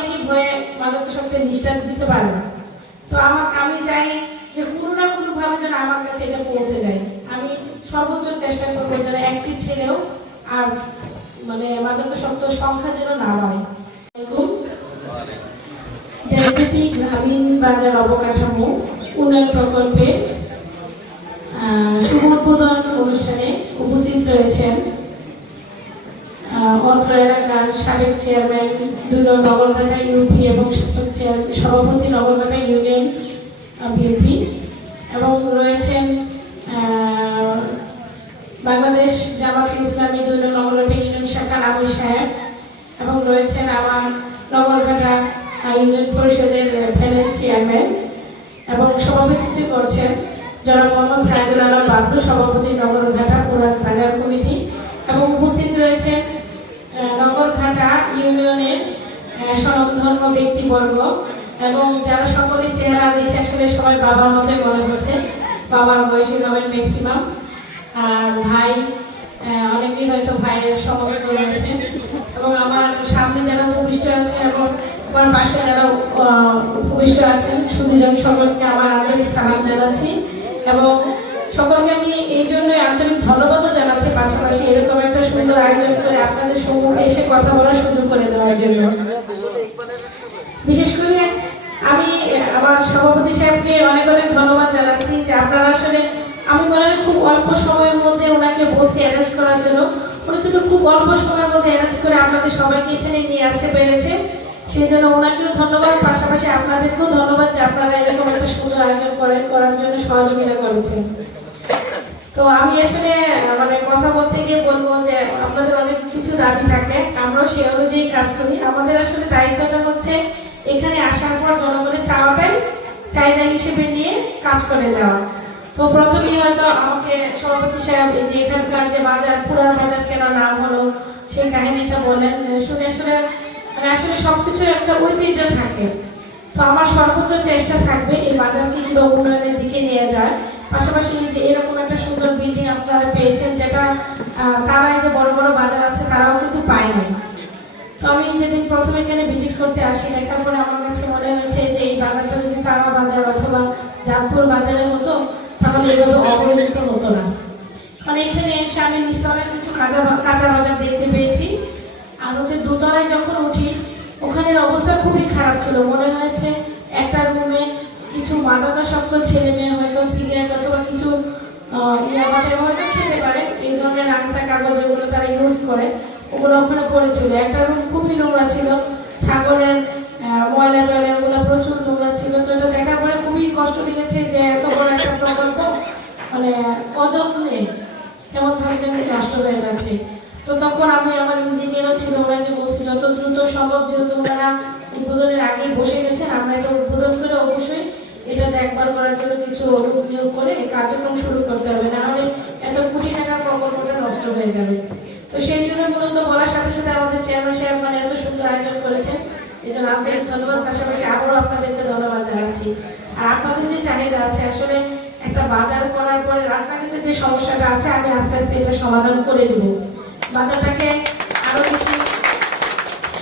অনেকে ভয়ে মাদকাসক্তের লিস্টটা দিতে পারে না। তো আমার আমি চাই যে কোনো না কোনো ভাবে যেন আমার কাছে এটা পৌঁছে যায়। আমি সর্বোচ্চ চেষ্টা করব যেন একটি ছেলেও আর মানে মাদকাসক্ত সংখ্যা যেন না হয় এরকম গ্রামীণ বাজার অবকাঠামো উন্নয়ন প্রকল্পে আহ, শুভ উদ্বোধন অনুষ্ঠানে উপস্থিত রয়েছেন অত্র এলাকার সাবেক চেয়ারম্যান দুই নং নগরঘাটা ইউপি এবং সাবেক চেয়ার- সভাপতি নগরঘাটা ইউনিয়ন বিএনপি এবং রয়েছেন বাংলাদেশ জামাত ইসলামী দুই নং নগরঘাটা ইউনিয়ন শাখার আবু সাহেব এবং রয়েছেন আমার নগরঘাটা ইউনিয়ন পরিষদের প্যানেল চেয়ারম্যান এবং সভাপতিত্ব করছেন জনাব মোহাম্মদ সাইদুল আলম বাবলু সভাপতি নগরঘাটা পুরান বাজার কমিটি এবং উপস্থিত রয়েছেন আহ, নগরঘাটা ইউনিয়নের আহ, স্বনামধন্য ব্যক্তিবর্গ এবং যারা সকলে চেহারা দেখে আসলে সবাই বাবার মতোই মনে হচ্ছে বাবার বয়সী হবেন ম্যাক্সিমাম আর ভাই আহ, অনেকেই হয়তো ভাইয়ের সমস্ত রয়েছে এবং আমার সামনে যারা উপবিষ্ট আছে এবং আমার পাশে যারা আহ, উপবিষ্ট আছেন সুদীজন সকলকে আমার আন্তরিক সালাম জানাচ্ছি এবং সকলকে আমি এই জন্যই আন্তরিক ধন্যবাদও জানাচ্ছি, পাশাপাশি এরকম একটা সুন্দর আয়োজন করে আপনাদের সম্মুখে এসে কথা বলার সুযোগ করে দেওয়ার জন্য। বিশেষ করে আমি আমার সভাপতি সাহেবকে অনেক অনেক ধন্যবাদ জানাচ্ছি যে আপনারা আসলে, আমি মনে হয় খুব অল্প সময়ের মধ্যে ওনাকে বলছি অ্যারেঞ্জ করার জন্য। উনি কিন্তু খুব অল্প সময়ের মধ্যে অ্যারেঞ্জ করে আপনাদের সবাইকে এখানে নিয়ে আসতে পেরেছে। সেই জন্য ওনাকেও ধন্যবাদ। পাশাপাশি আপনাদেরকেও ধন্যবাদ যে আপনারা এরকম একটা সুন্দর আয়োজন করেন, করার জন্য সহযোগিতা করেছেন। তো আমি আসলে মানে কথা বলতে গিয়ে বলব যে আপনাদের অনেক কিছু দাবি থাকে, আমরাও সে অনুযায়ী কাজ করি। আমাদের আসলে দায়িত্বটা হচ্ছে এখানে আসার পর জনগণের চাওয়াটাই চাহিদা হিসেবে নিয়ে কাজ করে যাওয়া। তো প্রথমেই হয়তো আমাকে সভাপতি সাহেব, এই যে এখানকার যে বাজার, পুরান বাজার কেন নাম হলো সেই কাহিনীটা বলেন। শুনে আসলে মানে আসলে সবকিছু একটা ঐতিহ্য থাকে। তো আমার সর্বোচ্চ চেষ্টা থাকবে এই বাজারকে কীভাবে উন্নয়নের দিকে নিয়ে যায় পাশাপাশি এই যে এরকম একটা সুন্দর বিল্ডিং আপনারা পেয়েছেন, যেটা তারা যে বড় বড় বাজার আছে, তারাও কিন্তু পায় নাই। তো আমি যেদিন প্রথমে এখানে ভিজিট করতে আসি, দেখার পরে আমার কাছে মনে হয়েছে যে এই বাজারটা যদি তারা বাজার অথবা জাতপুর বাজারে হতো তাহলে এভাবে অবহেলিত হতো না। কারণ এখানে এসে আমি নিস্তলায় কিছু কাঁচা কাঁচা বাজার দেখতে পেয়েছি। আর হচ্ছে দোতলায় যখন উঠি, ওখানের অবস্থা খুবই খারাপ ছিল। মনে হয়েছে একটা রুমে কিছু মাদকাসক্ত ছেলে মেয়ে হয়তো সিগারেট অথবা কিছু হয়তো খেতে পারে। এই ধরনের রাস্তা কাগজ যেগুলো তারা ইউজ করে, ওগুলো ওখানে পড়েছিল একটা রুম খুবই নোংরা ছিল। ছাগলের ময়লা টয়লা ওগুলো প্রচুর নোংরা ছিল। তো এটা দেখার পরে খুবই কষ্ট লেগেছে যে এত বড় একটা প্রকল্প মানে অযত্নে কেমন ভাবে যেন নষ্ট হয়ে যাচ্ছে। তো তখন আমি আমার ইঞ্জিনিয়ারও ছিল, ওনাকে বলছি, যত দ্রুত সম্ভব, যেহেতু ওনারা উদ্বোধনের আগে বসে গেছেন, আমরা এটা উদ্বোধন করে অবশ্যই এটা দেখভাল করার জন্য কিছু লোক নিয়োগ করে কার্যক্রম শুরু করতে হবে। নাহলে এত কোটি টাকার প্রকল্পটা নষ্ট হয়ে যাবে। তো সেই জন্য মূলত বলার সাথে সাথে আমাদের চেয়ারম্যান সাহেব মানে এত সুন্দর আয়োজন করেছেন। এই জন্য আপনাদের ধন্যবাদ। পাশাপাশি আবারও আপনাদেরকে ধন্যবাদ জানাচ্ছি। আর আপনাদের যে চাহিদা আছে, আসলে একটা বাজার করার পরে রাস্তাঘাটের যে সমস্যাটা আছে, আমি আস্তে আস্তে এটা সমাধান করে দেবো। বাজারটাকে আরও বেশি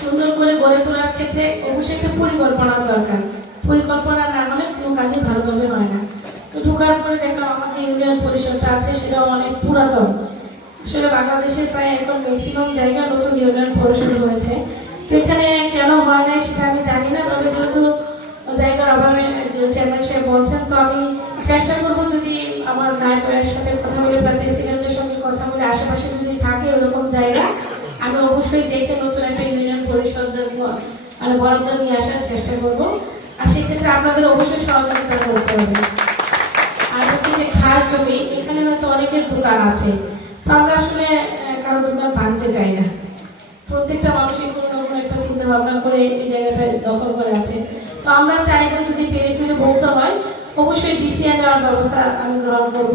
সুন্দর করে গড়ে তোলার ক্ষেত্রে অবশ্যই একটা পরিকল্পনার দরকার। পরিকল্পনা না হলে কোনো কাজই ভালোভাবে হয় না। তো ঢোকার পরে দেখলাম আমার যে ইউনিয়ন পরিষদটা আছে, সেটাও অনেক পুরাতন। আসলে বাংলাদেশের প্রায় এখন ম্যাক্সিমাম জায়গা নতুন ইউনিয়ন পরিষদ হয়েছে। তো এখানে কেন হয় নাই সেটা আমি জানি না, তবে যেহেতু জায়গার অভাবে চেয়ারম্যান সাহেব বলছেন, তো আমি চেষ্টা করব যদি আমার নায়কের সাথে কথা বলে বা অবশ্যই দেখে নতুন একটা ইউনিয়ন পরিষদ মানে বরাদ্দ নিয়ে আসার চেষ্টা করব। আর সেক্ষেত্রে আপনাদের অবশ্যই সহযোগিতা করতে হবে। আর হচ্ছে যে খাল জমি, এখানে হয়তো অনেকের দোকান আছে। তো আমরা আসলে কারও দোকান ভাঙতে চাই না। প্রত্যেকটা মানুষই কোনো না কোনো একটা চিন্তা ভাবনা করে এই জায়গাটা দখল করে আছে। তো আমরা চাইব যদি পেরে ফিরে বলতে হয়, অবশ্যই ডিসিআই নেওয়ার ব্যবস্থা আমি গ্রহণ করব।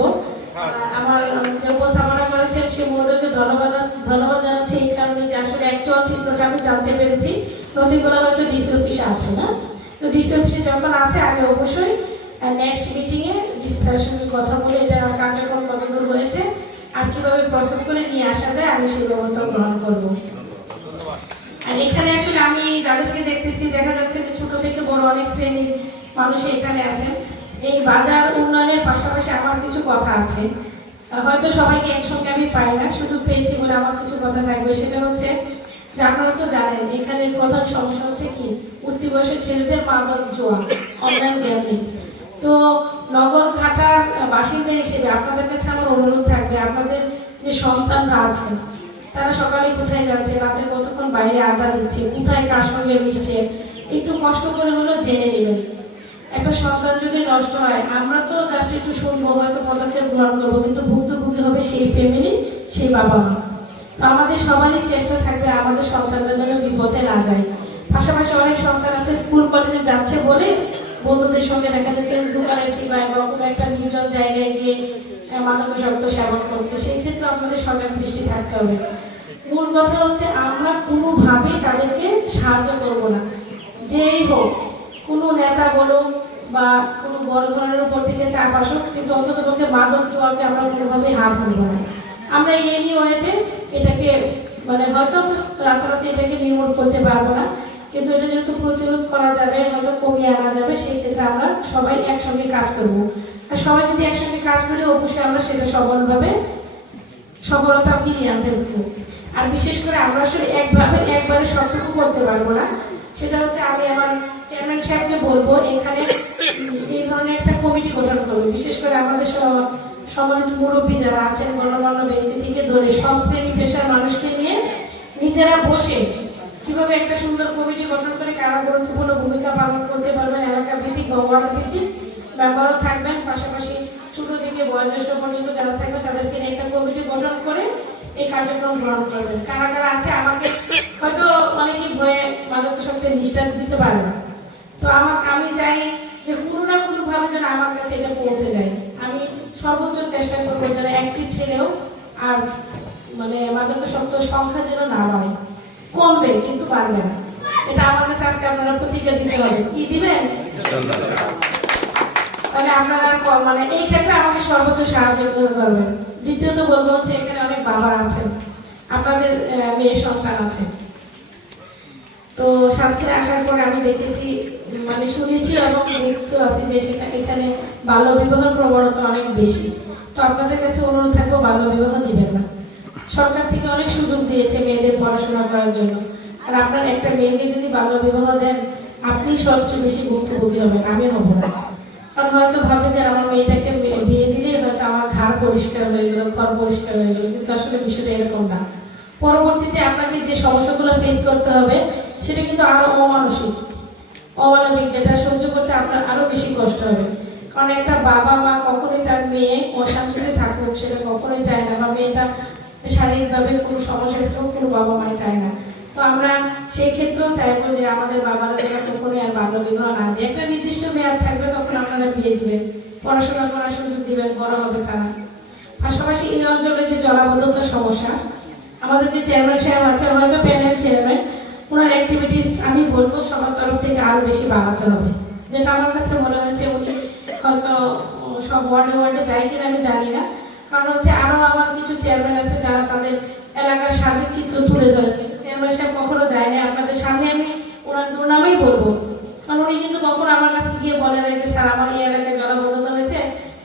আমার যে উপস্থাপনা করেছেন সে মহোদয়কে ধন্যবাদ ধন্যবাদ জানাচ্ছি এই কারণে যে আসলে অ্যাকচুয়াল চিত্রটা আমি জানতে পেরেছি। নথিগুলো হয়তো ডিসি অফিসে আছে না? তো ডিসি অফিসে যখন আছে, আমি অবশ্যই নেক্সট মিটিংয়ে ডিসি স্যারের সঙ্গে কথা বলে এটা কার্যক্রম কতদূর হয়েছে আর কীভাবে প্রসেস করে নিয়ে আসা যায়, আমি সেই ব্যবস্থা গ্রহণ করব। আর এখানে আসলে আমি যাদেরকে দেখতেছি, দেখা যাচ্ছে যে ছোট থেকে বড় অনেক শ্রেণির মানুষ এখানে আছেন। এই বাজার উন্নয়নের পাশাপাশি আমার কিছু কথা আছে। হয়তো সবাইকে একসঙ্গে আমি পাই না, সুযোগ পেয়েছি বলে আমার কিছু কথা থাকবে। সেটা হচ্ছে যে আপনারা তো জানেন, এখানে প্রধান সমস্যা হচ্ছে কি? উঠতি বয়সের ছেলেদের মাদক জোয়া অনলাইন গ্যামলিং তো নগর ঘাটার বাসিন্দা হিসেবে আপনাদের কাছে আমার অনুরোধ থাকবে, আপনাদের যে সন্তানরা আছেন, তারা সকালে কোথায় যাচ্ছে রাতে কতক্ষণ বাইরে আড্ডা দিচ্ছে, কোথায় কার সঙ্গে মিশছে, একটু কষ্ট করে হলেও জেনে নেবেন। একটা সন্তান যদি নষ্ট হয়, আমরা তো জাস্ট একটু শুনব, হয়তো পদক্ষেপ গ্রহণ করব, কিন্তু ভুক্তভোগী হবে সেই ফ্যামিলি সেই বাবা মা। তো আমাদের সবারই চেষ্টা থাকবে আমাদের সন্তানদের যেন বিপদে না যায়। পাশাপাশি অনেক সন্তান আছে, স্কুল কলেজে যাচ্ছে বলে বন্ধুদের সঙ্গে দেখা যাচ্ছে দোকানের চিপায় বা কোনো একটা নির্জন জায়গায় গিয়ে মাদকাসক্ত সেবন করছে। সেই ক্ষেত্রে আপনাদের সজাগ দৃষ্টি থাকতে হবে। মূল কথা হচ্ছে আমরা কোনোভাবেই তাদেরকে সাহায্য করব না। যেই হোক কোনো নেতা বলো বা কোনো বড় ধরনের উপর থেকে চাপ আসুক কিন্তু অন্তত পক্ষে মাদক জোয়াকে আমরা কোনোভাবেই হাত ধরবো না। আমরা এই ওয়েতে এটাকে মানে হয়তো রাতারাতি এটাকে নির্মূল করতে পারব না, কিন্তু এটা যেহেতু প্রতিরোধ করা যাবে, হয়তো কমিয়ে আনা যাবে, সেই ক্ষেত্রে আমরা সবাই একসঙ্গে কাজ করব। আর সবাই যদি একসঙ্গে কাজ করি, অবশ্যই আমরা সেটা সফলভাবে সফলতা ফিরিয়ে আনতে পারব। আর বিশেষ করে আমরা আসলে একভাবে, একবারে সবটুকু করতে পারব না। সেটা হচ্ছে আমি আমার চেয়ারম্যান সাহেবকে বলব, এখানে এই ধরনের একটা কমিটি গঠন করবে। বিশেষ করে আমাদের স- সম্মানিত মুরব্বী যারা আছেন, গণ্যমান্য ব্যক্তি থেকে ধরে সব শ্রেণি পেশার মানুষকে নিয়ে নিজেরা বসে কীভাবে একটা সুন্দর কমিটি গঠন করে, কারা গুরুত্বপূর্ণ ভূমিকা পালন করতে পারবেন, এলাকা ভিত্তিক ওয়ার্ড ভিত্তিক মেম্বারও থাকবেন। পাশাপাশি ছোট থেকে বয়োজ্যেষ্ঠ পর্যন্ত যারা থাকবে তাদেরকে নিয়ে একটা কমিটি গঠন করে এই কার্যক্রম গ্রহণ করবেন। কারা কারা আছে আমাকে হয়তো অনেকে ভয়ে মাদক শক্তি নিষ্ঠা দিতে পারে না। তো আমার আমি চাই যে কোনো না কোনো ভাবে যেন আমার কাছে এটা পৌঁছে যায়। আমি সর্বোচ্চ চেষ্টা করব যেন একটি ছেলেও আর মানে মাদকাসক্ত সংখ্যা যেন না বাড়ে। কমবে, কিন্তু বাড়বে না। এটা আমার কাছে আজকে আপনারা প্রতিজ্ঞা দিতে হবে। কি দিবেন? তাহলে আপনারা মানে এই ক্ষেত্রে আমাকে সর্বোচ্চ সাহায্য করবেন দ্বিতীয়ত বলব হচ্ছে এখানে অনেক বাবা আছেন। আপনাদের মেয়ে সন্তান আছে। তো সাতক্ষীরা আসার পরে আমি দেখেছি মানে শুনেছি এবং দেখতে আছি যে সেটা এখানে বাল্য বিবাহের প্রবণতা অনেক বেশি। তো আপনাদের কাছে অনুরোধ থাকব বাল্য বিবাহ দিবেন না। সরকার থেকে অনেক সুযোগ দিয়েছে মেয়েদের পড়াশোনা করার জন্য। আর আপনার একটা মেয়েকে যদি বাল্য বিবাহ দেন, আপনি সবচেয়ে বেশি ভুক্তভোগী হবেন আমি হব না। কারণ হয়তো ভাবে যে আমার মেয়েটাকে বিয়ে- দিলে হয়তো আমার ঘর পরিষ্কার হয়ে গেল ঘর পরিষ্কার হয়ে গেল, কিন্তু আসলে বিষয়টা এরকম না। পরবর্তীতে আপনাকে যে সমস্যাগুলো ফেস করতে হবে সেটা কিন্তু আরও অমানসিক। অমানবিক, যেটা সহ্য করতে আপনার আরও বেশি কষ্ট হবে। কারণ একটা বাবা মা কখনোই তার মেয়ে অশান্তিতে থাকুক, সেটা কখনোই চায় না, বা মেয়েটা শারীরিকভাবে কোনো সমস্যা হোক কোনো বাবা মাই চায় না। তো আমরা সেই ক্ষেত্রেও চাইব যে আমাদের বাবারা যেন কখনোই আর বাল্য বিবাহ না দিয়ে। একটা নির্দিষ্ট মেয়াদ থাকবে তখন আপনারা বিয়ে দিবেন। পড়াশোনা করার সুযোগ দিবেন, বড় হবে তারা। পাশাপাশি এই অঞ্চলে যে জলাবদ্ধতার সমস্যা, আমাদের যে চেয়ারম্যান সাহেব আছে হয়তো প্যানেল চেয়ারম্যান ওনার অ্যাক্টিভিটিস আমি বলব সবার তরফ থেকে আরও বেশি বাড়াতে হবে। যেটা আমার কাছে মনে হয়েছে উনি হয়তো সব ওয়ার্ডে ওয়ার্ডে যায় কিনা আমি জানি না। কারণ হচ্ছে আরও আমার কিছু চেয়ারম্যান আছে যারা তাদের এলাকার সার্বিক চিত্র তুলে ধরে। কিন্তু চেয়ারম্যান সাহেব কখনো যায় না আপনাদের সামনে আমি ওনার দুর্নামেই বলব। কারণ উনি কিন্তু কখনো আমার কাছে গিয়ে বলে না যে, স্যার, আমার এই জলাবদ্ধতা হয়েছে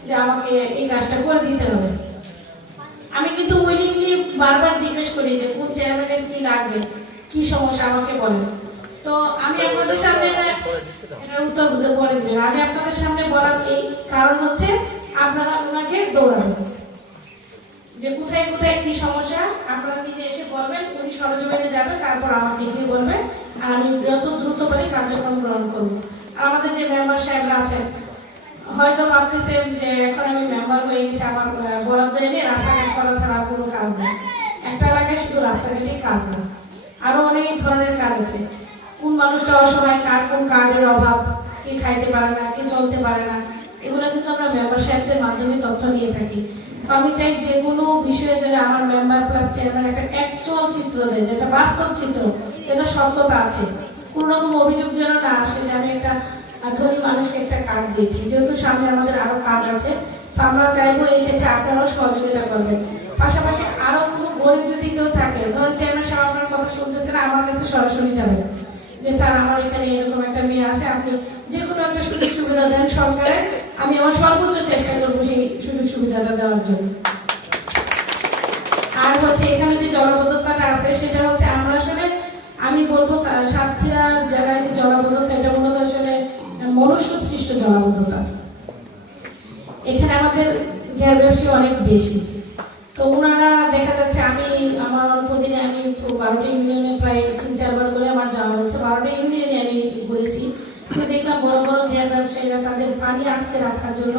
যে আমাকে এই কাজটা করে দিতে হবে আমি কিন্তু উইলিংলি বারবার জিজ্ঞেস করি যে কোন চেয়ারম্যানের কি লাগবে কি সমস্যা আমাকে বলেন। তো আমি আপনাদের সামনে এটা- এটার উত্তর পরে দিবেন। আমি আপনাদের সামনে বলার এই কারণ হচ্ছে আপনারা ওনাকে দৌড়াবেন। যে কোথায় কোথায় কি সমস্যা, আপনারা নিজে এসে বলবেন, উনি সরজমিনে যাবেন তারপর আমাকে গিয়ে বলবেন, আর আমি যত দ্রুত পারি কার্যক্রম গ্রহণ করব। আমাদের যে মেম্বার সাহেবরা আছেন, হয়তো ভাবতেছেন যে এখন আমি মেম্বার হয়ে গেছি, আমার বরাদ্দ এনে রাস্তাঘাট করা ছাড়া কোনো কাজ নেই। একটা এলাকায় শুধু রাস্তাঘাটেই কাজ নেই আরও অনেক ধরনের কাজ আছে। কোন মানুষটা অসহায় কার কোন কার্ডের অভাব, কে খাইতে পারে না, কে চলতে পারে না, এগুলো কিন্তু আমরা মেম্বার সাহেবদের মাধ্যমে তথ্য নিয়ে থাকি। তো আমি চাই যে কোনো বিষয়ে যেন আমার মেম্বার প্লাস চেয়ারম্যান একটা অ্যাকচুয়াল চিত্র দেয়, যেটা বাস্তব চিত্র, যেটা সত্যতা আছে, কোন রকম অভিযোগ যেন না আসে যে আমি একটা ধনী মানুষকে একটা কার্ড দিয়েছি। যেহেতু সামনে আমাদের আরও কার্ড আছে, তো আমরা চাইব এই ক্ষেত্রে আপনারাও সহযোগিতা করবেন। পাশাপাশি আরও কোনো গরিব যদি কেউ থাকে, ধরুন চেয়ারম্যান সাহেব আপনার কথা শুনতেছেন আমার কাছে সরাসরি যাবেন যে, স্যার, আমার এখানে এরকম একটা মেয়ে আছে, আপনি যে কোনো একটা সুযোগ সুবিধা দেন সরকারের আমি আমার সর্বোচ্চ চেষ্টা করব সেই সুযোগ সুবিধাটা দেওয়ার জন্য। আর হচ্ছে এখানে যে জলাবদ্ধতাটা আছে, সেটা হচ্ছে আমরা আসলে, আমি বলব সাতক্ষীরা জেলায় যে জলাবদ্ধতা, এটা মূলত আসলে মনুষ্য সৃষ্ট জলাবদ্ধতা। এখানে আমাদের গ্যাস ব্যবসায়ী অনেক বেশি। বারোটা ইউনিয়নে প্রায় তিন, চারবার করে আমার যাওয়া হয়েছে। বারোটা ইউনিয়নে আমি ঘুরেছি। আমি দেখলাম বড় বড় গ্যাস ব্যবসায়ীরা তাদের পানি আটকে রাখার জন্য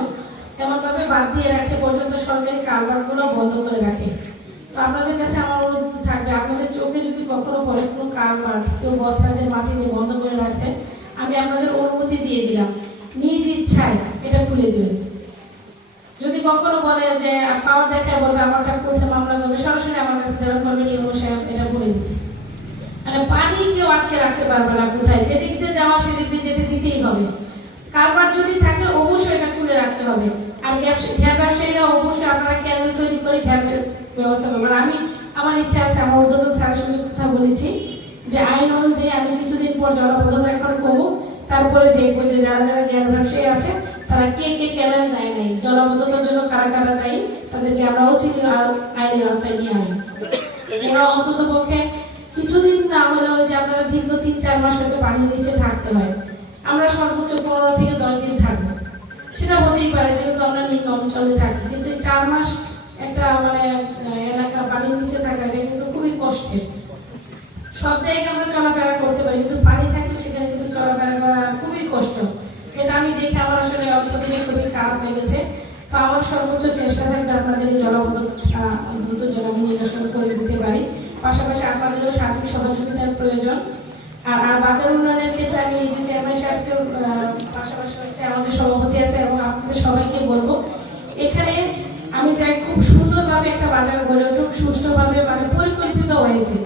এমনভাবে বাদ দিয়ে রাখে, পর্যন্ত সরকারি কারবারগুলো বন্ধ করে রাখে। তো আপনাদের কাছে আমার অনুরোধ থাকবে, আপনাদের চোখে যদি কখনো পরে কোনো কারবার, কেউ বস্তাদের মাটি দিয়ে বন্ধ করে রাখছেন, আমি আপনাদের অনুমতি দিয়ে দিলাম। নিজ ইচ্ছায় এটা খুলে দেবেন। যদি কখনো বলে যে পাওয়ার দেখায় বলবে আমারটা কোথায় মামলা করবে, সরাসরি আমার কাছে যারা করবেন ইউনো সাহেব এটা বলে দিচ্ছি। মানে পানি কেউ আটকে রাখতে পারবে না কোথায়? যেদিক দিয়ে যাওয়া, সেদিক দিয়ে যেতে দিতেই হবে। কারবার যদি থাকে, অবশ্যই এটা খুলে রাখতে হবে। আর ঘ্যা ব্যবসায়ীরা অবশ্যই আপনারা ক্যানেল তৈরি করে ঘ্যানের ব্যবস্থা করবেন। আমি, আমার ইচ্ছা আছে, আমার উদ্যোতন স্যারের সঙ্গে কথা বলেছি যে, আইন অনুযায়ী আমি কিছুদিন পর জলবদ্ধতা এখন করব। তারপরে দেখব যে, যারা যারা জ্ঞান ব্যবসায়ী আছে তারা কে কে ক্যানেল দেয় নাই? জলবদ্ধতার জন্য কারা কারা দায়ী তাদেরকে আমরা উচিত আইনের আওতায় নিয়ে আসব ওরা অন্তত পক্ষে কিছুদিন না হলেও যে আপনারা দীর্ঘ তিন, চার মাস হয়তো পানির নিচে থাকতে হয়। আমরা সর্বোচ্চ পনেরো থেকে দশ দিন থাকব। সেটা হতেই পারে, যেহেতু আমরা নিম্ন অঞ্চলে থাকি। কিন্তু এই চার মাস একটা মানে এলাকা পানির নিচে থাকা এটা কিন্তু খুবই কষ্টের। সব জায়গায় আমরা চলাফেরা করতে পারি, কিন্তু পানি থাকলে সেখানে কিন্তু চলাফেরা করা আমি দেখে আমার আসলে অল্প দিনে খুবই খারাপ লেগেছে। তো আমার সর্বোচ্চ চেষ্টা থাকবে আপনাদের এই দ্রুত আমি নিরসন করে দিতে পারি। পাশাপাশি আপনাদেরও সার্বিক সহযোগিতার প্রয়োজন। আর আর বাজার উন্নয়নের ক্ষেত্রে আমি এই যে চেয়ারম্যান সাহেবকে পাশাপাশি হচ্ছে আমাদের সভাপতি আছে এবং আপনাদের সবাইকে বলব, এখানে আমি চাই খুব সুন্দরভাবে একটা বাজার গড়ে উঠুক, সুষ্ঠুভাবে মানে পরিকল্পিত ওয়েতে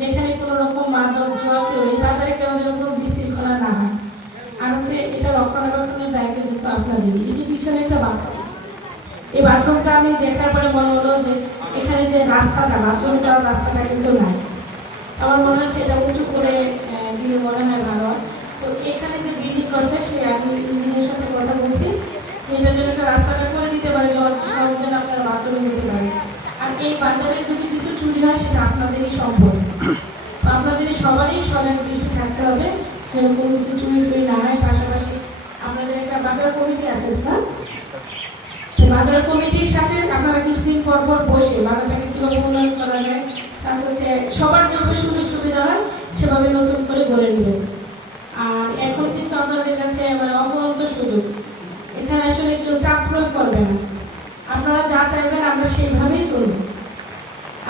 যেখানে কোনো রকম মাদক জল কেউ এই বাজারে কেউ যেন কোনো বিশৃঙ্খলা না হয় আর হচ্ছে এটা রক্ষণাবেক্ষণের দায়িত্ব কিন্তু আপনাদের এই যে পিছনে একটা বাথরুম। এই বাথরুমটা আমি দেখার পরে মনে হলো যে এখানে যে রাস্তাটা, বাথরুমে যাওয়ার রাস্তাটা কিন্তু নাই। আমার মনে হচ্ছে এটা উঁচু করে দিলে মনে হয় ভালো তো এখানে যে বিল্ডিং করছে, সে আমি ইঞ্জিনিয়ারের সাথে কথা বলছি। এটার জন্য একটা রাস্তাটা করে দিতে পারে, সহজ- যেন আপনারা বাথরুমে যেতে পারে। আর এই বাজারে যদি কিছু চুরি হয়, সেটা আপনাদেরই তো আপনাদের সবারই সজাগ দৃষ্টি থাকতে হবে যেন কোনো কিছু চুরি টুরি না হয়। পাশাপাশি আপনাদের একটা বাজার কমিটি আছে না তো বাজার কমিটির সাথে আপনারা কিছুদিন পর পর বসে বাজারটাকে কীভাবে উন্নয়ন করা যায় তার হচ্ছে সবার যেভাবে সুযোগ সুবিধা হয়, সেভাবে নতুন করে গড়ে নেবেন আর এখন কিন্তু আপনাদের কাছে মানে অপরন্ত সুযোগ। এখানে আসলে কেউ চাপ প্রয়োগ করবে না। আপনারা যা চাইবেন আমরা সেইভাবেই চলব।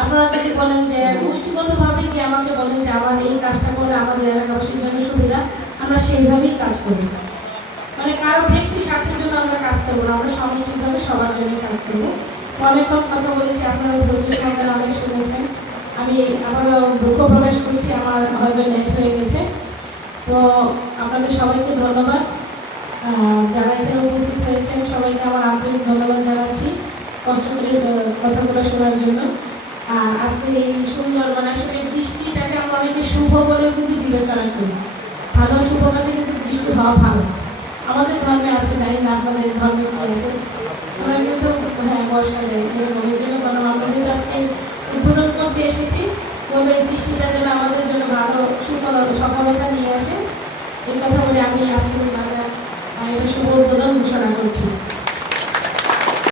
আপনারা যদি বলেন যে, গোষ্ঠীগতভাবে কি আমাকে বলেন যে, আমার এই কাজটা করলে আমাদের এলাকাবাসীর জন্য সুবিধা? আমরা সেইভাবেই কাজ করি মানে কারও ব্যক্তি স্বার্থের জন্য আমরা কাজ করব না, আমরা সমষ্টিকভাবে সবার জন্য কাজ করব। অনেকক্ষণ কথা বলেছি, আপনারা ধৈর্য সহকারে আমাকে শুনেছেন। আমি আবারও দুঃখ প্রকাশ করছি, আমার হয়তো লেট হয়ে গেছে। তো আপনাদের সবাইকে ধন্যবাদ। যারা এখানে উপস্থিত হয়েছেন, সবাইকে আমার আন্তরিক ধন্যবাদ জানাচ্ছি কষ্ট করে কথাগুলো শোনার জন্য। আর আজকে এই সুন্দর মানে আসলে বৃষ্টিটাকে আমরা অনেকে শুভ বলেও কিন্তু বিবেচনা করি। ভালো শুভ কাজে কিন্তু বৃষ্টি হওয়া ভালো। আমাদের ধর্মে আছে জানি না? আপনাদের ধর্মে আছে? আমরা কিন্তু হ্যাঁ বর্ষালে এই জন্য কারণ আমরা যেহেতু আজকে উদ্বোধন করতে এসেছি, তবে বৃষ্টিটা যেন আমাদের জন্য ভালো সুফল সফলতা নিয়ে আসে। এই বলে আমি আজকে বাজার এটা শুভ উদ্বোধন ঘোষণা করছি।